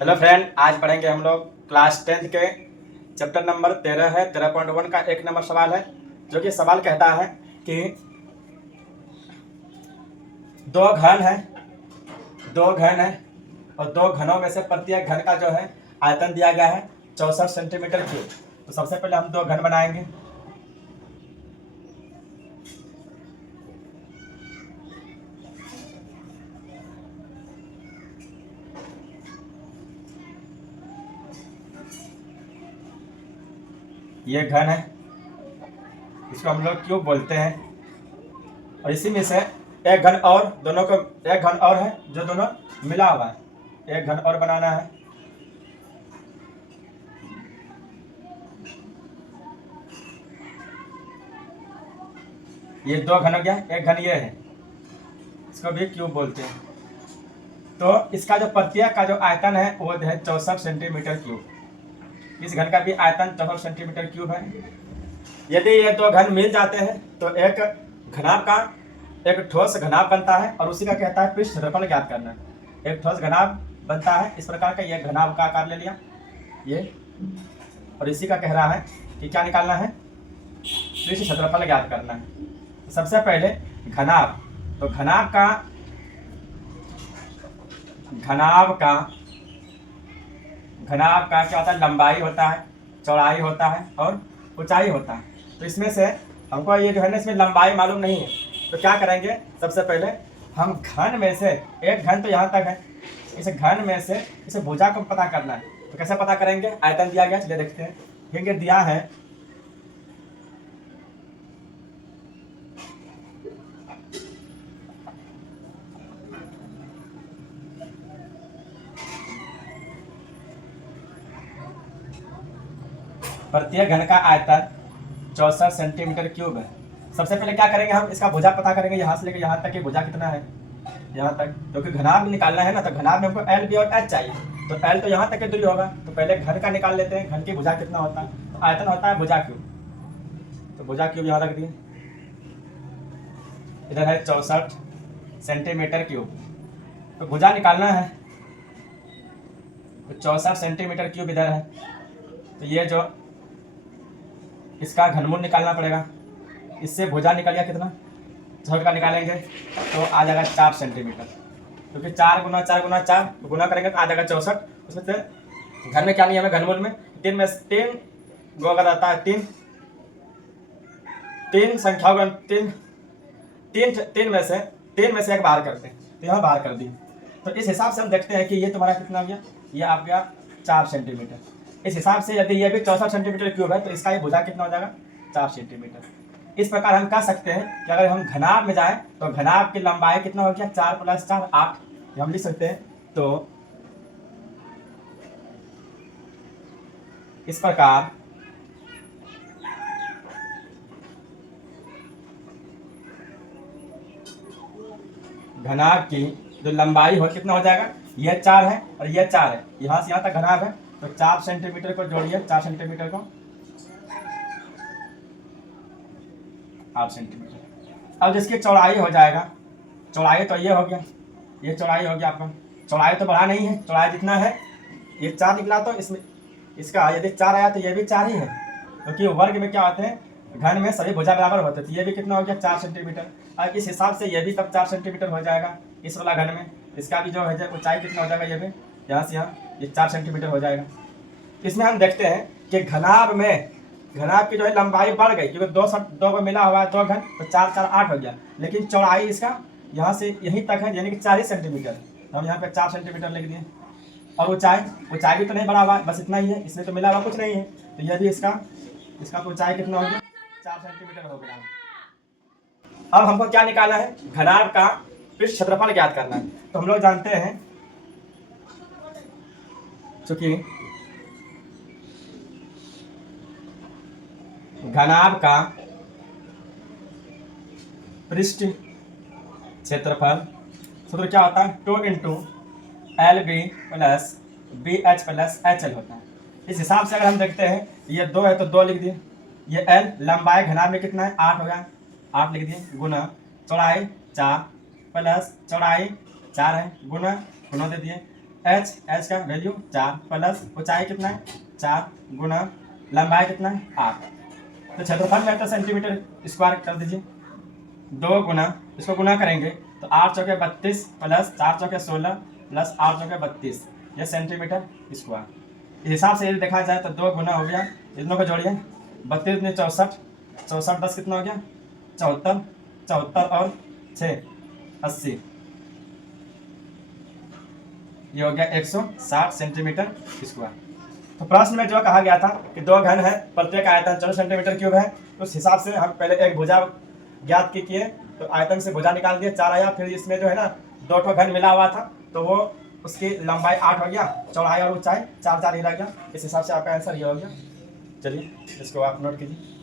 Hello friend, आज पढ़ेंगे हम लोग क्लास 10th के चैप्टर नंबर 13 है 13.1 का एक नंबर सवाल है। जो कि सवाल कहता है कि दो घन है और दो घनों में से प्रत्येक घन का जो है आयतन दिया गया है 64 सेंटीमीटर क्यूब। तो सबसे पहले हम दो घन बनाएंगे। ये घन है, इसको हम लोग क्यूब बोलते हैं। और इसी में से एक घन और दोनों को एक घन और है जो दोनों मिला हुआ है, एक घन और बनाना है। ये दो घन हो गया, एक घन ये है, इसको भी क्यूब बोलते हैं। तो इसका जो प्रत्येक का जो आयतन है वो है 64 सेंटीमीटर क्यूब। इस घन का भी आयतन 64 सेंटीमीटर क्यूब है। यदि ये दो घन मिल जाते हैं तो एक घनाभ का एक ठोस घनाभ बनता है और उसी का कहता है पृष्ठ क्षेत्रफल ज्ञात करना। एक ठोस घनाभ बनता है इस प्रकार का, ये घनाभ का आकार ले लिया ये, और इसी का कह रहा है कि क्या निकालना है, पृष्ठ क्षेत्रफल ज्ञात करना है। सबसे पहले घनाभ, तो घनाभ का क्या होता है, लंबाई होता है, चौड़ाई होता है और ऊंचाई होता है। तो इसमें से हमको ये जो है ना, इसमें लंबाई मालूम नहीं है, तो क्या करेंगे, सबसे पहले हम घन में से एक घन तो यहाँ तक है, इस घन में से इस भुजा को पता करना है। तो कैसे पता करेंगे, आयतन दिया गया, चलिए देखते हैं। क्योंकि दिया है प्रत्येक घन का आयतन 64 सेंटीमीटर क्यूब है। सबसे पहले क्या करेंगे, हम इसका भुजा पता करेंगे, यहाँ से लेकर यहाँ तक की भुजा कितना है, यहाँ तक, क्योंकि घनाभ निकालना है ना, तो घनाभ में हमको एल बी और एच चाहिए। तो एल तो यहाँ तक की दूरी होगा, तो पहले घन का निकाल लेते हैं, घन की भुजा कितना होता है, तो आयतन होता है भुजा क्यूब। तो भुजा क्यूब यहाँ रख दिए, इधर है 64 सेंटीमीटर क्यूब। तो भुजा निकालना है, तो 64 सेंटीमीटर क्यूब इधर है। तो ये जो इसका घनमूल निकालना पड़ेगा, इससे भुजा निकल गया कितना, 64 का निकालेंगे तो आ जाएगा 4 सेंटीमीटर, क्योंकि 4 गुना 4 गुना 4 गुना करेंगे तो आ जाएगा 64। उसमें से घर में क्या नहीं है, हमें घनमूल में 3 में 3 गो अगर आता है, तीन संख्याओं का तीन में से एक बाहर करते हैं, तो यहाँ बाहर कर दी। तो इस हिसाब से हम देखते हैं कि ये तुम्हारा कितना हो गया, ये आ गया 4 सेंटीमीटर। इस हिसाब से यदि ये भी 64 सेंटीमीटर क्यूब है तो इसका ये भुजा कितना हो जाएगा, 4 सेंटीमीटर। इस प्रकार हम कह सकते हैं कि अगर हम घनाभ में जाएं तो घनाभ की लंबाई कितना हो गया, 4 + 4 8, हम लिख सकते हैं। तो इस प्रकार घनाभ की जो लंबाई हो कितना हो जाएगा, ये 4 है और ये 4 है, यहाँ से यहाँ तक घनाभ है, तो 4 सेंटीमीटर को जोड़िए, 4 सेंटीमीटर को 8 सेंटीमीटर। अब जिसकी चौड़ाई हो जाएगा, चौड़ाई तो ये हो गया, ये चौड़ाई हो गया आपका, चौड़ाई तो बढ़ा नहीं है, चौड़ाई जितना है ये 4 निकला, तो इसमें इसका यदि 4 आया तो ये भी 4 ही है, क्योंकि वर्ग में क्या होते हैं, घन में सभी भुजा बराबर होते हैं। तो ये भी कितना हो गया, 4 सेंटीमीटर। अब इस हिसाब से ये भी तब 4 सेंटीमीटर हो जाएगा इस वाला घन में, इसका भी जो है ऊंचाई कितना हो जाएगा, ये भी यहाँ से यहाँ ये 4 सेंटीमीटर हो जाएगा। इसमें हम देखते हैं कि घनाभ की जो है लंबाई बढ़ गई, क्योंकि दो को मिला हुआ है, दो घन, तो 4 4 8 हो गया, लेकिन चौड़ाई इसका यहाँ से यहीं तक है, यानी कि 4 ही सेंटीमीटर। तो हम यहाँ पे 4 सेंटीमीटर लिख दिए। और ऊंचाई भी तो नहीं बढ़ा हुआ है, बस इतना ही है, इसमें तो मिला हुआ कुछ नहीं है, तो यह भी इसका तो ऊंचाई कितना हो गया, 4 सेंटीमीटर हो गया। अब हमको क्या निकालना है, घनाभ का पृष्ठ क्षेत्रफल ज्ञात करना है। तो हम लोग जानते हैं चूंकि घनाभ का पृष्ठ क्षेत्रफल सूत्र क्या होता है, 2 × LB + BH + HL होता है। इस हिसाब से अगर हम देखते हैं, ये 2 है तो 2 लिख दिए, ये L लंबाई घनाभ में कितना है, 8 हो गया, 8 लिख दिए, गुना चौड़ाई 4 प्लस चौड़ाई 4 है, गुना दे दिए, एच का वैल्यू 4 प्लस ऊंचाई कितना है 4 गुना लंबाई कितना है 8। तो क्षेत्रफल में तो सेंटीमीटर स्क्वायर कर दीजिए। 2 गुना इसको गुना करेंगे तो 8 चौके 32 प्लस 4 चौके 16 प्लस 8 चौके 32 ये सेंटीमीटर स्क्वायर। इस हिसाब से यदि देखा जाए तो 2 गुना हो गया, इतनों को जोड़िए 32 में 64, 64 10 कितना हो गया 74, 74 और 6 80, ये हो गया 160 सेंटीमीटर स्क्वायर। तो प्रश्न में जो कहा गया था कि 2 घन है प्रत्येक आयतन 4 सेंटीमीटर क्यूब है, तो उस हिसाब से हम पहले एक भुजा ज्ञात की किए, तो आयतन से भुजा निकाल दिए 4 आया। फिर इसमें जो है ना 2 ठो घन मिला हुआ था तो वो उसकी लंबाई 8 हो गया, चौड़ाई और ऊंचाई 4 4 ही रह गया। इस हिसाब से आपका आंसर ये हो गया। चलिए इसको आप नोट कीजिए।